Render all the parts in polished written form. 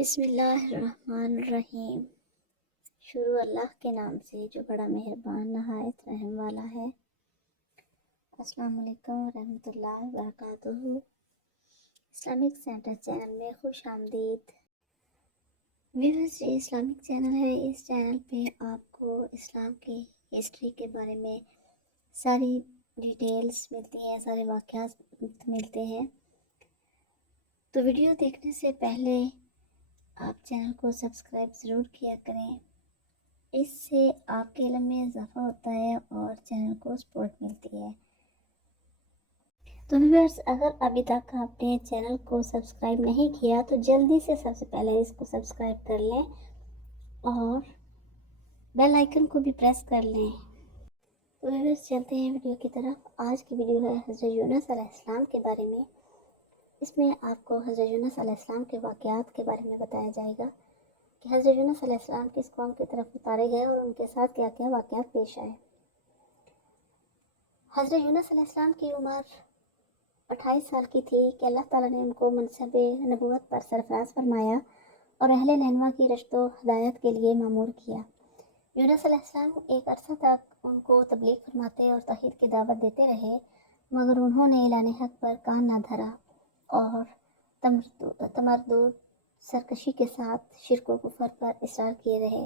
بسم اللہ الرحمن الرحیم۔ شروع اللہ کے نام سے جو بڑا مہربان نہایت رحم والا ہے۔ السلام علیکم ورحمۃ اللہ وبرکاتہ۔ اسلامک سینٹر چینل میں خوش آمدید۔ ویورز، یہ اسلامک چینل ہے۔ اس چینل پہ آپ کو اسلام کی ہسٹری کے بارے میں ساری ڈیٹیلز ملتی ہیں، سارے واقعات ملتے ہیں۔ تو ویڈیو دیکھنے سے پہلے آپ چینل کو سبسکرائب ضرور کیا کریں، اس سے آپ کے علم میں اضافہ ہوتا ہے اور چینل کو سپورٹ ملتی ہے۔ تو ویورز، اگر ابھی تک آپ نے چینل کو سبسکرائب نہیں کیا تو جلدی سے سب سے پہلے اس کو سبسکرائب کر لیں اور بیل آئیکن کو بھی پریس کر لیں۔ تو ویورز، چلتے ہیں ویڈیو کی طرف۔ آج کی ویڈیو ہے حضرت یونس علیہ السلام کے بارے میں۔ اس میں آپ کو حضرت یونس علیہ السلام کے واقعات کے بارے میں بتایا جائے گا کہ حضرت یونس علیہ السلام کس قوم کی طرف اتارے گئے اور ان کے ساتھ کیا کیا واقعات پیش آئے۔ حضرت یونس علیہ السلام کی عمر 28 سال کی تھی کہ اللہ تعالیٰ نے ان کو منصب نبوت پر سرفراز فرمایا اور اہل نینوا کی رشد و ہدایت کے لیے مامور کیا۔ یونس علیہ السلام ایک عرصہ تک ان کو تبلیغ فرماتے اور توحید کی دعوت دیتے رہے، مگر انہوں نے اعلان حق پر کان نہ دھرا اور تمردد سرکشی کے ساتھ شرک و کفر پر اصرار کیے رہے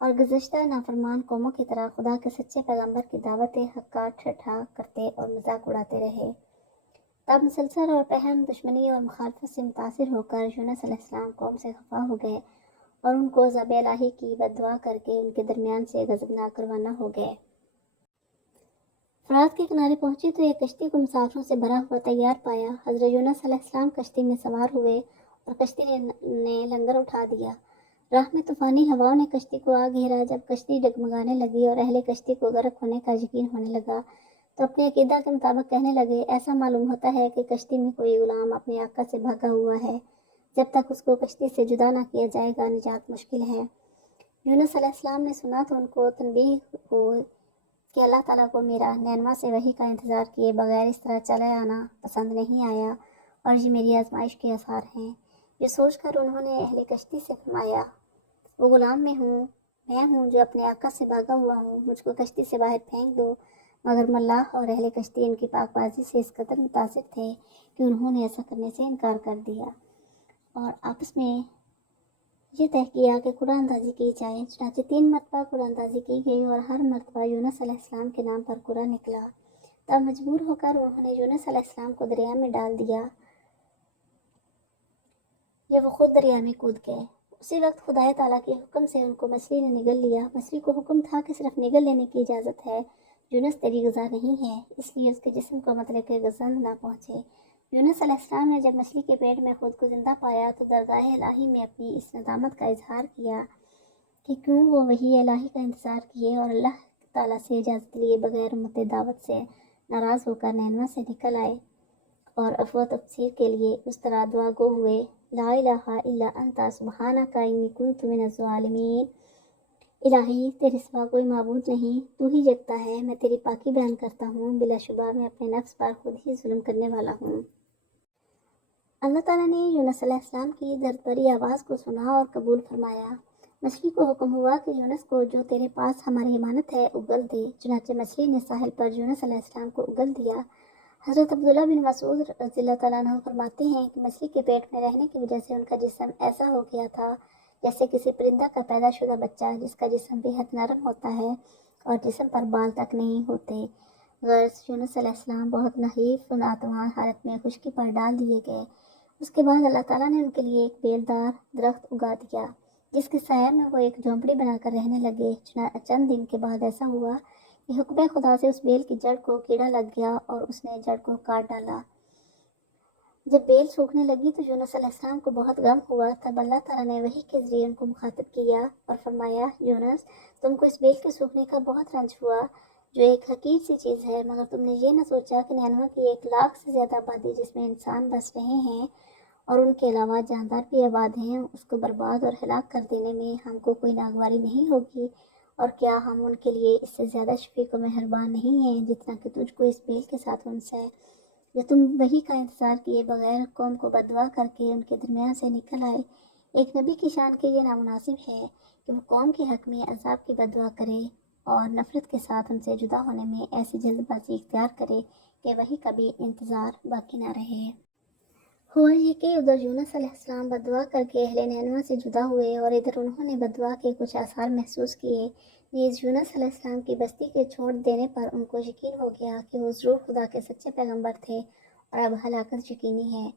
اور گزشتہ نافرمان قوموں کی طرح خدا کے سچے پیغمبر کی دعوت حق کا ٹھٹھا کرتے اور مذاق اڑاتے رہے۔ تب مسلسل اور پہم دشمنی اور مخالفت سے متاثر ہو کر یونس علیہ السلام قوم سے خفا ہو گئے اور ان کو ذب الہی کی بد دعا کر کے ان کے درمیان سے غضبناک روانہ ہو گئے۔ فرات کے کنارے پہنچے تو ایک کشتی کو مسافروں سے بھرا ہوا تیار پایا۔ حضرت یونس علیہ السلام کشتی میں سوار ہوئے اور کشتی نے لنگر اٹھا دیا۔ راہ میں طوفانی ہواؤں نے کشتی کو آ گھیرا۔ جب کشتی ڈگمگانے لگی اور اہل کشتی کو غرق ہونے کا یقین ہونے لگا تو اپنے عقیدہ کے مطابق کہنے لگے، ایسا معلوم ہوتا ہے کہ کشتی میں کوئی غلام اپنے آقا سے بھاگا ہوا ہے، جب تک اس کو کشتی سے جدا نہ کیا جائے گا نجات مشکل ہے۔ یونس علیہ السلام نے سنا تو ان کو تنبیہ ہوئی کہ اللہ تعالیٰ کو میرا نینوا سے وحی کا انتظار کیے بغیر اس طرح چلے آنا پسند نہیں آیا اور یہ میری آزمائش کے آثار ہیں۔ یہ سوچ کر انہوں نے اہل کشتی سے فرمایا، وہ غلام میں ہوں جو اپنے آقا سے بھاگا ہوا ہوں، مجھ کو کشتی سے باہر پھینک دو۔ مگر ملاح اور اہل کشتی ان کی پاک بازی سے اس قدر متاثر تھے کہ انہوں نے ایسا کرنے سے انکار کر دیا اور آپس میں یہ طے کیا کہ قرآن اندازی کی جائے۔ چنانچہ 3 مرتبہ قرآن اندازی کی گئی اور ہر مرتبہ یونس علیہ السلام کے نام پر قرآن نکلا۔ تب مجبور ہو کر انہوں نے یونس علیہ السلام کو دریا میں ڈال دیا یا وہ خود دریا میں کود گئے۔ اسی وقت خدا تعالیٰ کے حکم سے ان کو مچھلی نے نگل لیا۔ مچھلی کو حکم تھا کہ صرف نگل لینے کی اجازت ہے، یونس تیری غذا نہیں ہے، اس لیے اس کے جسم کو مطلق غزند نہ پہنچے۔ یونس علیہ السلام نے جب مچھلی کے پیٹ میں خود کو زندہ پایا تو درگاہ الہی میں اپنی اس ندامت کا اظہار کیا کہ کیوں وہ وحی الہی کا انتظار کیے اور اللہ تعالیٰ سے اجازت لیے بغیر امت دعوت سے ناراض ہو کر نینوا سے نکل آئے اور عفو و تقصیر کے لیے اس طرح دعا گو ہوئے، لا الہ الا انت سبحانک انی کنت من الظالمین۔ الہی، تیرے سوا کوئی معبود نہیں، تو ہی جگتا ہے، میں تیری پاکی بیان کرتا ہوں، بلا شبہ میں اپنے نفس پر خود ہی ظلم کرنے والا ہوں۔ اللہ تعالیٰ نے یونس علیہ السلام کی درد بھری آواز کو سنا اور قبول فرمایا۔ مچھلی کو حکم ہوا کہ یونس کو جو تیرے پاس ہماری امانت ہے اگل دے۔ چنانچہ مچھلی نے ساحل پر یونس علیہ السلام کو اگل دیا۔ حضرت عبداللہ بن مسعود رضی اللہ تعالیٰ عنہ فرماتے ہیں کہ مچھلی کے پیٹ میں رہنے کی وجہ سے ان کا جسم ایسا ہو گیا تھا جیسے کسی پرندہ کا پیدا شدہ بچہ جس کا جسم بے حد نرم ہوتا ہے اور جسم پر بال تک نہیں ہوتے۔ غرض یونس علیہ السلام بہت نحیف و ناتوان حالت میں خشکی پر ڈال دیے گئے۔ اس کے بعد اللہ تعالیٰ نے ان کے لیے ایک بیلدار درخت اگا دیا جس کے سائے میں وہ ایک جھونپڑی بنا کر رہنے لگے۔ چند دن کے بعد ایسا ہوا کہ حکم خدا سے اس بیل کی جڑ کو کیڑا لگ گیا اور اس نے جڑ کو کاٹ ڈالا۔ جب بیل سوکھنے لگی تو یونس علیہ السلام کو بہت غم ہوا۔ تب اللہ تعالیٰ نے وحی کے ذریعے ان کو مخاطب کیا اور فرمایا، یونس، تم کو اس بیل کے سوکھنے کا بہت رنج ہوا جو ایک حقیر سی چیز ہے، مگر تم نے یہ نہ سوچا کہ نینوا کی 1,00,000 سے زیادہ آبادی جس میں انسان بس رہے ہیں اور ان کے علاوہ جاندار بھی آباد ہیں، اس کو برباد اور ہلاک کر دینے میں ہم کو کوئی ناگواری نہیں ہوگی، اور کیا ہم ان کے لیے اس سے زیادہ شفیق و مہربان نہیں ہیں جتنا کہ تجھ کو اس بیل کے ساتھ انس ہے جو تم وحی کا انتظار کیے بغیر قوم کو بددعا کر کے ان کے درمیان سے نکل آئے۔ ایک نبی کی شان کے یہ نامناسب ہے کہ وہ قوم کے حق میں عذاب کی بد دعا کرے اور نفرت کے ساتھ ان سے جدا ہونے میں ایسی جلد بازی اختیار کرے کہ وہی کبھی انتظار باقی نہ رہے۔ ہوا یہ کہ ادھر یونس علیہ السلام بد دعا کر کے اہل نینوا سے جدا ہوئے اور ادھر انہوں نے بد دعا کے کچھ آثار محسوس کیے۔ نیز یونس علیہ السلام کی بستی کے چھوڑ دینے پر ان کو یقین ہو گیا کہ وہ ضرور خدا کے سچے پیغمبر تھے اور اب ہلاکت یقینی ہے۔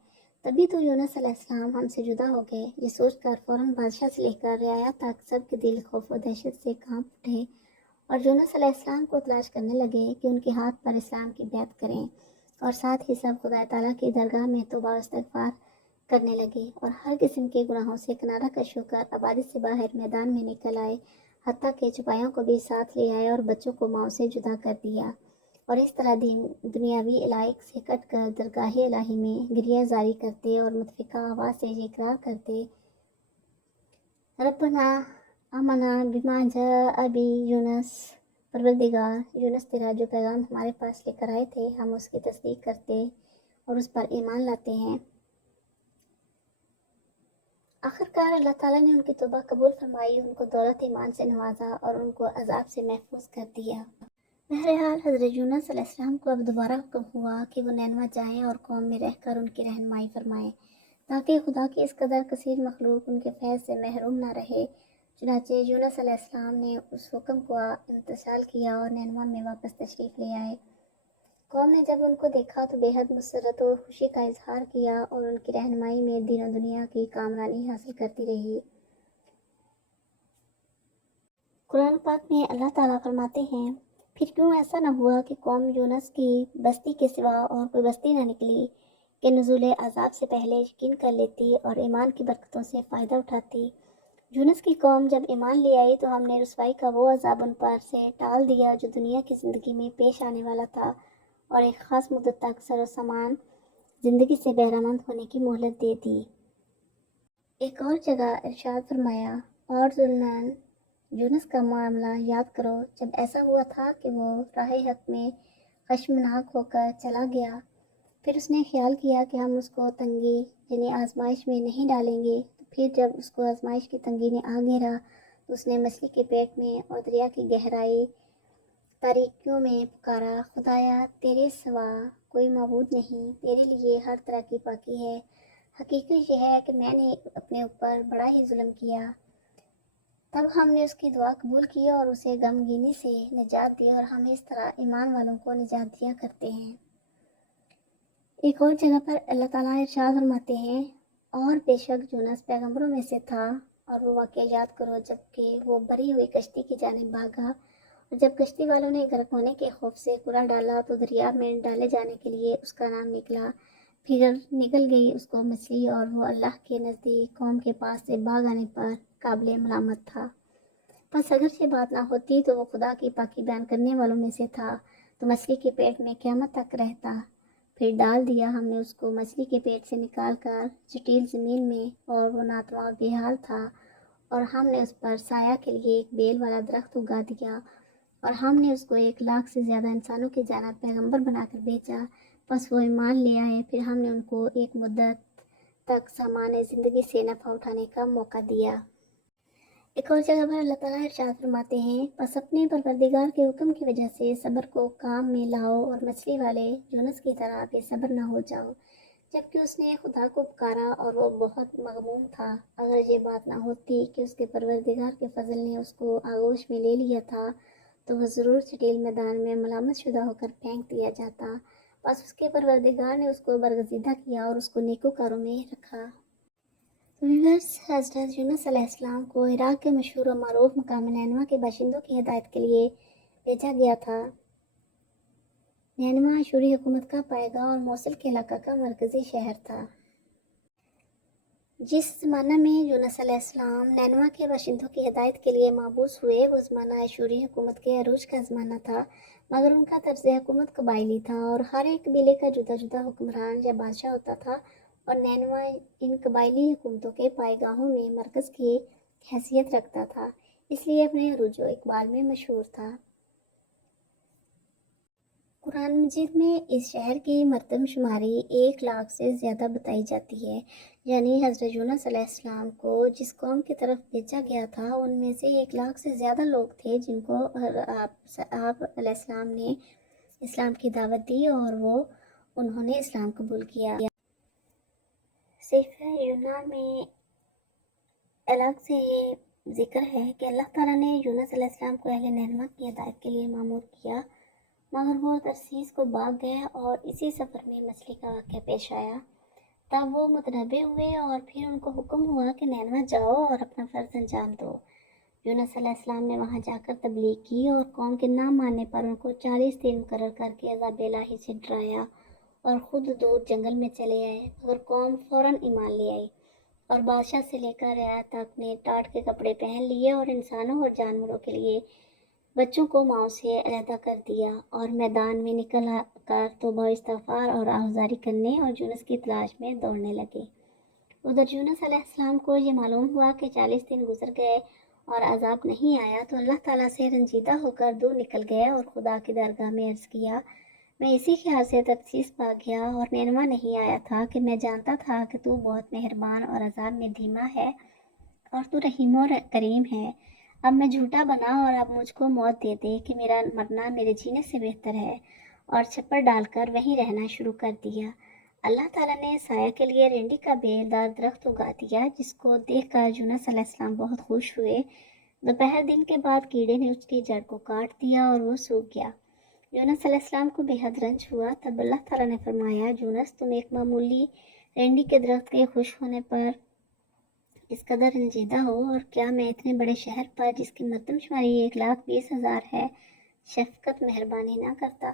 تبھی تو یونس علیہ السلام ہم سے جدا ہو گئے۔ یہ سوچ کر فوراً بادشاہ سے لے کر رعایا تک سب کے دل خوف و دہشت سے کانپ اٹھے اور یونس علیہ السلام کو تلاش کرنے لگے کہ ان کے ہاتھ پر اسلام کی بیعت کریں، اور ساتھ ہی سب خدا تعالیٰ کی درگاہ میں توبہ و استغفار کرنے لگے اور ہر قسم کے گناہوں سے کنارہ کش ہو کر آبادی سے باہر میدان میں نکل آئے، حتیٰ کہ چپایوں کو بھی ساتھ لے آئے اور بچوں کو ماؤں سے جدا کر دیا، اور اس طرح دنیاوی علائق سے کٹ کر درگاہ الہی میں گریہ زاری کرتے اور متفقہ آواز سے یہ اقرار کرتے: ربنا آمنا بما جاء بی یونس، پروردگار، یونس تیرا جو پیغام ہمارے پاس لے کر آئے تھے ہم اس کی تصدیق کرتے اور اس پر ایمان لاتے ہیں۔ آخرکار اللہ تعالیٰ نے ان کی توبہ قبول فرمائی، ان کو دولت ایمان سے نوازا اور ان کو عذاب سے محفوظ کر دیا۔ بہرحال حضرت یونس علیہ السلام کو اب دوبارہ حکم ہوا کہ وہ نینوا جائیں اور قوم میں رہ کر ان کی رہنمائی فرمائیں، تاکہ خدا کی اس قدر کثیر مخلوق ان کے فیض سے محروم نہ رہے۔ چنانچہ یونس علیہ السلام نے اس حکم کو امتثال کیا اور نینوا میں واپس تشریف لے آئے۔ قوم نے جب ان کو دیکھا تو بے حد مسرت و خوشی کا اظہار کیا اور ان کی رہنمائی میں دین و دنیا کی کامرانی حاصل کرتی رہی۔ قرآن پاک میں اللہ تعالیٰ فرماتے ہیں: پھر کیوں ایسا نہ ہوا کہ قوم یونس کی بستی کے سوا اور کوئی بستی نہ نکلی کہ نزول عذاب سے پہلے یقین کر لیتی اور ایمان کی برکتوں سے فائدہ اٹھاتی۔ یونس کی قوم جب ایمان لے آئی تو ہم نے رسوائی کا وہ عذاب ان پر سے ٹال دیا جو دنیا کی زندگی میں پیش آنے والا تھا، اور ایک خاص مدت تک سر و سامان زندگی سے بہرہ مند ہونے کی مہلت دے دی۔ ایک اور جگہ ارشاد فرمایا: اور ذوالنون، یونس کا معاملہ یاد کرو جب ایسا ہوا تھا کہ وہ راہ حق میں خشمناک ہو کر چلا گیا، پھر اس نے خیال کیا کہ ہم اس کو تنگی یعنی آزمائش میں نہیں ڈالیں گے، تو پھر جب اس کو آزمائش کی تنگی نے آ گھیرا تو اس نے مچھلی کے پیٹ میں اور دریا کی گہرائی تاریکیوں میں پکارا: خدایا تیرے سوا کوئی معبود نہیں، تیرے لیے ہر طرح کی پاکی ہے، حقیقت یہ ہے کہ میں نے اپنے اوپر بڑا ہی ظلم کیا۔ تب ہم نے اس کی دعا قبول کی اور اسے غمگینی سے نجات دی، اور ہم اس طرح ایمان والوں کو نجات دیا کرتے ہیں۔ ایک اور جگہ پر اللہ تعالیٰ ارشاد فرماتے ہیں: اور بے شک یونس پیغمبروں میں سے تھا، اور وہ واقعہ یاد کرو جب کہ وہ بھری ہوئی کشتی کی جانب بھاگا، اور جب کشتی والوں نے غرق ہونے کے خوف سے کوڑا ڈالا تو دریا میں ڈالے جانے کے لیے اس کا نام نکلا، پھر نکل گئی اس کو مچھلی، اور وہ اللہ کے نزدیک قوم کے پاس سے بھاگ آنے پر قابل ملامت تھا۔ پس اگرچہ بات نہ ہوتی تو وہ خدا کی پاکی بیان کرنے والوں میں سے تھا تو مچھلی کے پیٹ میں قیامت تک رہتا۔ پھر ڈال دیا ہم نے اس کو مچھلی کے پیٹ سے نکال کر جٹیل زمین میں، اور وہ ناتواں بے حال تھا، اور ہم نے اس پر سایہ کے لیے ایک بیل والا درخت اگا دیا، اور ہم نے اس کو 1,00,000 سے زیادہ انسانوں کی جانب پیغمبر بنا کر بھیجا، پس وہ ایمان لے آئے، پھر ہم نے ان کو ایک مدت تک سامان زندگی سے نفع اٹھانے کا موقع دیا۔ ایک اور جگہ پر اللہ تعالیٰ ارشاد فرماتے ہیں: پس اپنے پروردگار کے حکم کی وجہ سے صبر کو کام میں لاؤ اور مچھلی والے یونس کی طرح بے صبر نہ ہو جاؤ، جبکہ اس نے خدا کو پکارا اور وہ بہت مغموم تھا۔ اگر یہ بات نہ ہوتی کہ اس کے پروردگار کے فضل نے اس کو آغوش میں لے لیا تھا تو وہ ضرور چٹیل میدان میں ملامت شدہ ہو کر پھینک دیا جاتا، بس اس کے پروردگار نے اس کو برگزیدہ کیا اور اس کو نیکوکاروں میں رکھا۔ حضرت یونس علیہ السلام کو عراق کے مشہور و معروف مقام نینوا کے باشندوں کی ہدایت کے لیے بھیجا گیا تھا۔ نینوا اشوری حکومت کا پائے گاہ اور موصل کے علاقہ کا مرکزی شہر تھا۔ جس زمانہ میں یونس علیہ السلام نینوا کے باشندوں کی ہدایت کے لیے مبعوث ہوئے وہ زمانہ اشوری حکومت کے عروج کا زمانہ تھا، مگر ان کا طرز حکومت قبائلی تھا اور ہر ایک قبیلے کا جدا جدا حکمران یا بادشاہ ہوتا تھا، اور نینوا ان قبائلی حکومتوں کے پائے گاہوں میں مرکز کی حیثیت رکھتا تھا، اس لیے اپنے عروج و اقبال میں مشہور تھا۔ قرآن مجید میں اس شہر کی مردم شماری 1 لاکھ سے زیادہ بتائی جاتی ہے، یعنی حضرت یونس علیہ السلام کو جس قوم کی طرف بھیجا گیا تھا ان میں سے 1 لاکھ سے زیادہ لوگ تھے جن کو آپ علیہ السلام نے اسلام کی دعوت دی اور انہوں نے اسلام قبول کیا۔ صحیفہ یونا میں الگ سے یہ ذکر ہے کہ اللہ تعالیٰ نے یونس علیہ السلام کو اہل نینوا کی ہدایت کے لیے مامور کیا، مگر وہ ترسیس کو بھاگ گئے اور اسی سفر میں مچھلی کا واقعہ پیش آیا۔ تب وہ متنبع ہوئے اور پھر ان کو حکم ہوا کہ نینوا جاؤ اور اپنا فرض انجام دو۔ یونس علیہ السلام نے وہاں جا کر تبلیغ کی اور قوم کے نہ ماننے پر ان کو 40 دن مقرر کر کے عذاب الہی سے ڈرایا اور خود دور جنگل میں چلے آئے، مگر قوم فوراً ایمان لے آئی اور بادشاہ سے لے کر رعایا تک نے ٹاٹ کے کپڑے پہن لیے اور انسانوں اور جانوروں کے لیے بچوں کو ماؤں سے علیحدہ کر دیا اور میدان میں نکل کر توبہ و استغفار اور آہوازاری کرنے اور یونس کی تلاش میں دوڑنے لگے۔ ادھر یونس علیہ السلام کو یہ معلوم ہوا کہ 40 دن گزر گئے اور عذاب نہیں آیا تو اللہ تعالیٰ سے رنجیدہ ہو کر دور نکل گئے اور خدا کی درگاہ میں عرض کیا، میں اسی خیال سے ترسیس پا گیا اور نینوا نہیں آیا تھا کہ میں جانتا تھا کہ تو بہت مہربان اور عذاب میں دھیما ہے اور تو رحیم و کریم ہے۔ اب میں جھوٹا بنا اور اب مجھ کو موت دے دے کہ میرا مرنا میرے جینے سے بہتر ہے، اور چھپر ڈال کر وہیں رہنا شروع کر دیا۔ اللہ تعالیٰ نے سایہ کے لیے رینڈی کا بیلدار درخت اگا دیا جس کو دیکھ کر یونس علیہ السلام بہت خوش ہوئے۔ دوپہر دن کے بعد کیڑے نے اس کی جڑ کو کاٹ دیا اور وہ سوکھ گیا۔ یونس علیہ السلام کو بے حد رنج ہوا۔ تب اللہ تعالیٰ نے فرمایا، یونس تم ایک معمولی رینڈی کے درخت کے خوش ہونے پر اس قدر رنجیدہ ہو، اور کیا میں اتنے بڑے شہر پر جس کی مردم شماری 1,20,000 ہے شفقت مہربانی نہ کرتا؟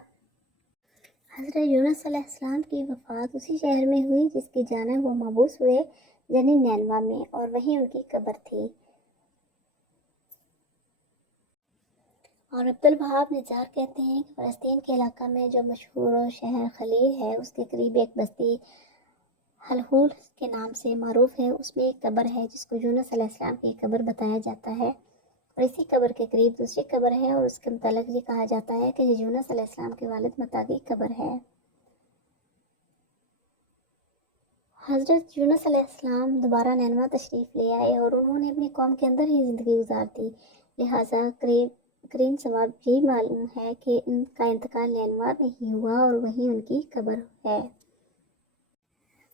حضرت یونس علیہ السلام کی وفات اسی شہر میں ہوئی جس کی جانب وہ مبعوث ہوئے، یعنی نینوا میں، اور وہیں ان کی قبر تھی۔ اور عبدالوہاب نجار کہتے ہیں کہ فلسطین کے علاقہ میں جو مشہور شہر خلیل ہے اس کے قریب ایک بستی حلحول کے نام سے معروف ہے، اس میں ایک قبر ہے جس کو یونس علیہ السلام کی قبر بتایا جاتا ہے، اور اسی قبر کے قریب دوسری قبر ہے اور اس کے متعلق یہ کہا جاتا ہے کہ یہ یونس علیہ السلام کے والد متی کی قبر ہے۔ حضرت یونس علیہ السلام دوبارہ نینوا تشریف لے آئے اور انہوں نے اپنی قوم کے اندر ہی زندگی گزار دی، لہٰذا قرین ثواب یہی معلوم ہے کہ ان کا انتقال نینوا میں ہی ہوا اور وہیں ان کی قبر ہے۔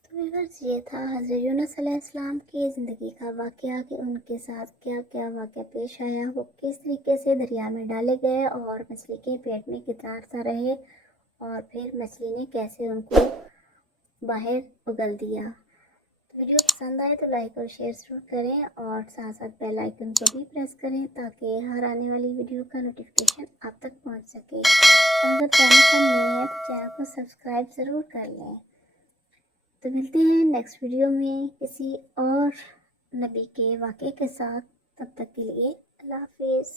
تو ویورز، یہ تھا حضرت یونس علیہ السلام کی زندگی کا واقعہ کہ ان کے ساتھ کیا کیا واقعہ پیش آیا، وہ کس طریقے سے دریا میں ڈالے گئے اور مچھلی کے پیٹ میں کتنا عرصہ رہے، اور پھر مچھلی نے کیسے ان کو باہر اگل دیا۔ تو ویڈیو پسند آئے تو لائک اور شیئر ضرور کریں اور ساتھ ساتھ بیل آئیکن کو بھی پریس کریں تاکہ ہر آنے والی ویڈیو کا نوٹیفیکیشن آپ تک پہنچ سکے۔ اور اگر چینل پر نئے ہیں تو چینل کو سبسکرائب ضرور کر لیں۔ تو ملتے ہیں نیکسٹ ویڈیو میں کسی اور نبی کے واقعے کے ساتھ، تب تک کے لیے اللہ حافظ۔